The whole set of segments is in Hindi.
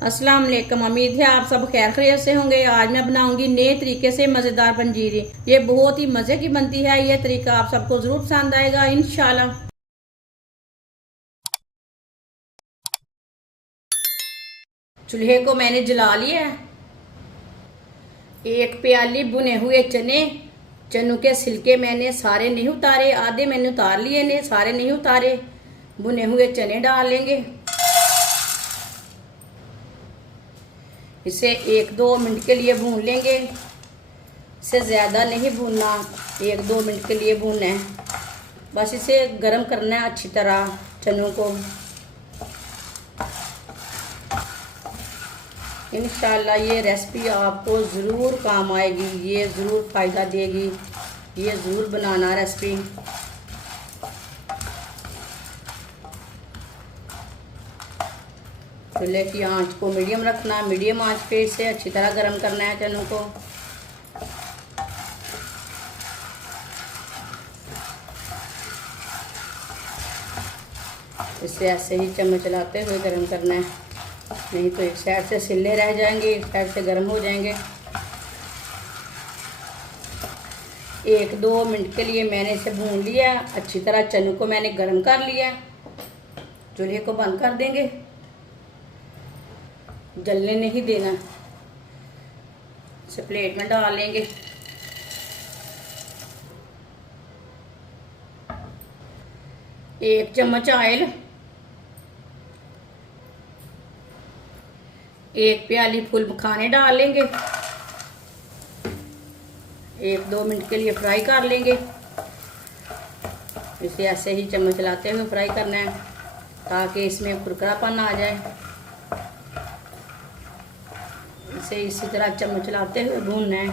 अस्सलाम वालेकुम। उम्मीद है आप सब खैर खैरियत से होंगे। आज मैं बनाऊंगी नए तरीके से मज़ेदार पंजीरी। ये बहुत ही मज़े की बनती है। ये तरीका आप सबको ज़रूर पसंद आएगा इंशाल्लाह। चूल्हे को मैंने जला लिया है। एक प्याली बुने हुए चने, चनों के छिलके मैंने सारे नहीं उतारे, आधे मैंने उतार लिए ने, सारे नहीं उतारे। बुने हुए चने डाल लेंगे। इसे 1-2 मिनट के लिए भून लेंगे। इसे ज़्यादा नहीं भूनना, 1-2 मिनट के लिए भूनना है। बस इसे गर्म करना है अच्छी तरह चनों को। इंशाल्लाह ये रेसिपी आपको ज़रूर काम आएगी, ये ज़रूर फ़ायदा देगी। ये ज़रूर बनाना रेसिपी। चूल्हे की आंच को मीडियम रखना, मीडियम आंच पे इसे अच्छी तरह गर्म करना है चनों को। इसे ऐसे ही चम्मच चलाते हुए गर्म करना है, नहीं तो एक साइड से सिले रह जाएंगे, एक साइड से गर्म हो जाएंगे। 1-2 मिनट के लिए मैंने इसे भून लिया अच्छी तरह। चनों को मैंने गर्म कर लिया। चूल्हे को बंद कर देंगे, जलने नहीं देना। इसे प्लेट में डाल लेंगे। एक चम्मच ऑयल, 1 प्याली फूल मखाने डाल लेंगे। 1-2 मिनट के लिए फ्राई कर लेंगे। इसे ऐसे ही चम्मच चलाते हुए फ्राई करना है ताकि इसमें कुरकुरापन आ जाए। इसे इसी तरह चम्मच चलाते हुए भूनना है।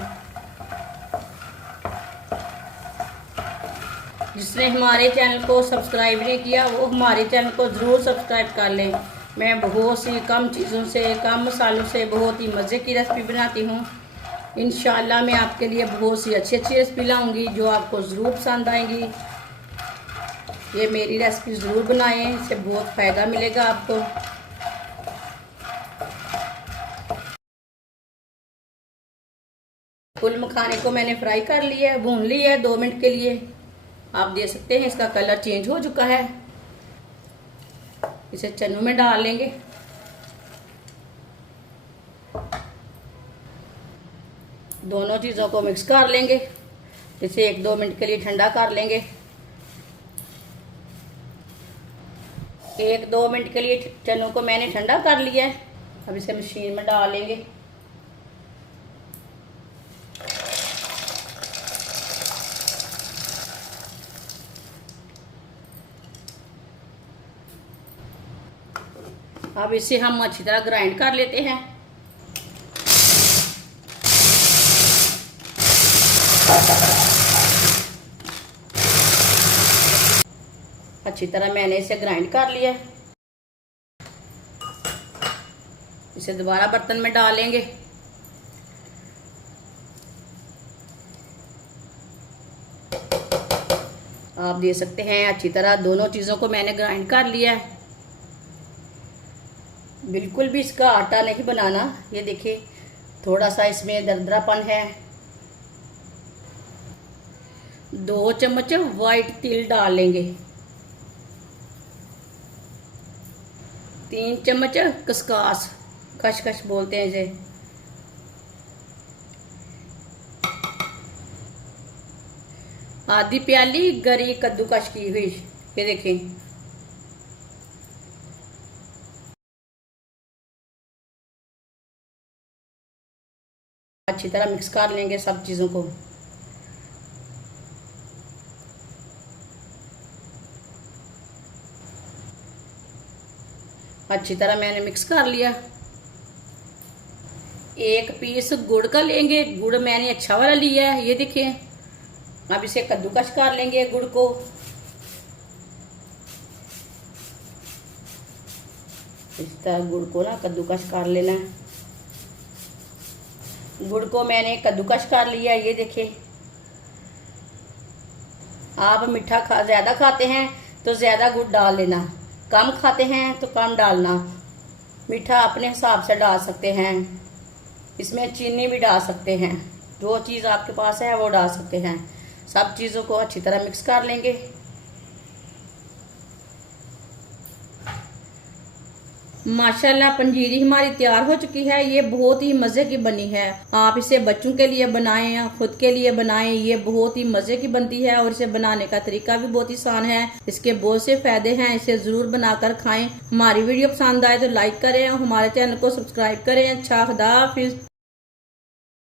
जिसने हमारे चैनल को सब्सक्राइब नहीं किया वो हमारे चैनल को ज़रूर सब्सक्राइब कर लें। मैं बहुत सी कम चीज़ों से, कम मसालों से बहुत ही मज़े की रेसिपी बनाती हूँ। इंशाल्लाह मैं आपके लिए बहुत सी अच्छी अच्छी रेसिपी लाऊंगी जो आपको ज़रूर पसंद आएंगी। ये मेरी रेसिपी ज़रूर बनाएं, इससे बहुत फ़ायदा मिलेगा आपको। फूल मखाने को मैंने फ्राई कर लिया है, भून लिया है 2 मिनट के लिए। आप देख सकते हैं इसका कलर चेंज हो चुका है। इसे चनों में डाल लेंगे। दोनों चीज़ों को मिक्स कर लेंगे। इसे 1-2 मिनट के लिए ठंडा कर लेंगे। 1-2 मिनट के लिए चनों को मैंने ठंडा कर लिया है। अब इसे मशीन में डाल लेंगे। अब इसे हम अच्छी तरह ग्राइंड कर लेते हैं। अच्छी तरह मैंने इसे ग्राइंड कर लिया। इसे दोबारा बर्तन में डालेंगे। आप देख सकते हैं अच्छी तरह दोनों चीज़ों को मैंने ग्राइंड कर लिया है। बिल्कुल भी इसका आटा नहीं बनाना। ये देखिए थोड़ा सा इसमें दरदरापन है। 2 चम्मच वाइट तिल डाल लेंगे। 3 चम्मच खसखस, खसखस बोलते हैं इसे। आधी प्याली गरी कद्दूकस की हुई, ये देखें। अच्छी तरह मिक्स कर लेंगे सब चीज़ों को। अच्छी तरह मैंने मिक्स कर लिया। 1 पीस गुड़ का लेंगे। गुड़ मैंने अच्छा वाला लिया है, ये देखिए। अब इसे कद्दूकस कर लेंगे गुड़ को। इस तरह गुड़ को ना कद्दूकस कर लेना है। गुड़ को मैंने कद्दूकस कर लिया, ये देखिए। आप मीठा ज़्यादा खाते हैं तो ज़्यादा गुड़ डाल लेना, कम खाते हैं तो कम डालना। मीठा अपने हिसाब से डाल सकते हैं, इसमें चीनी भी डाल सकते हैं, जो चीज़ आपके पास है वो डाल सकते हैं। सब चीज़ों को अच्छी तरह मिक्स कर लेंगे। माशाल्लाह पंजीरी हमारी तैयार हो चुकी है। ये बहुत ही मज़े की बनी है। आप इसे बच्चों के लिए बनाएं या खुद के लिए बनाएं, ये बहुत ही मज़े की बनती है और इसे बनाने का तरीका भी बहुत ही आसान है। इसके बहुत से फायदे हैं, इसे ज़रूर बनाकर खाएं। हमारी वीडियो पसंद आए तो लाइक करें और हमारे चैनल को सब्सक्राइब करें। अच्छा, खुदा हाफिज़।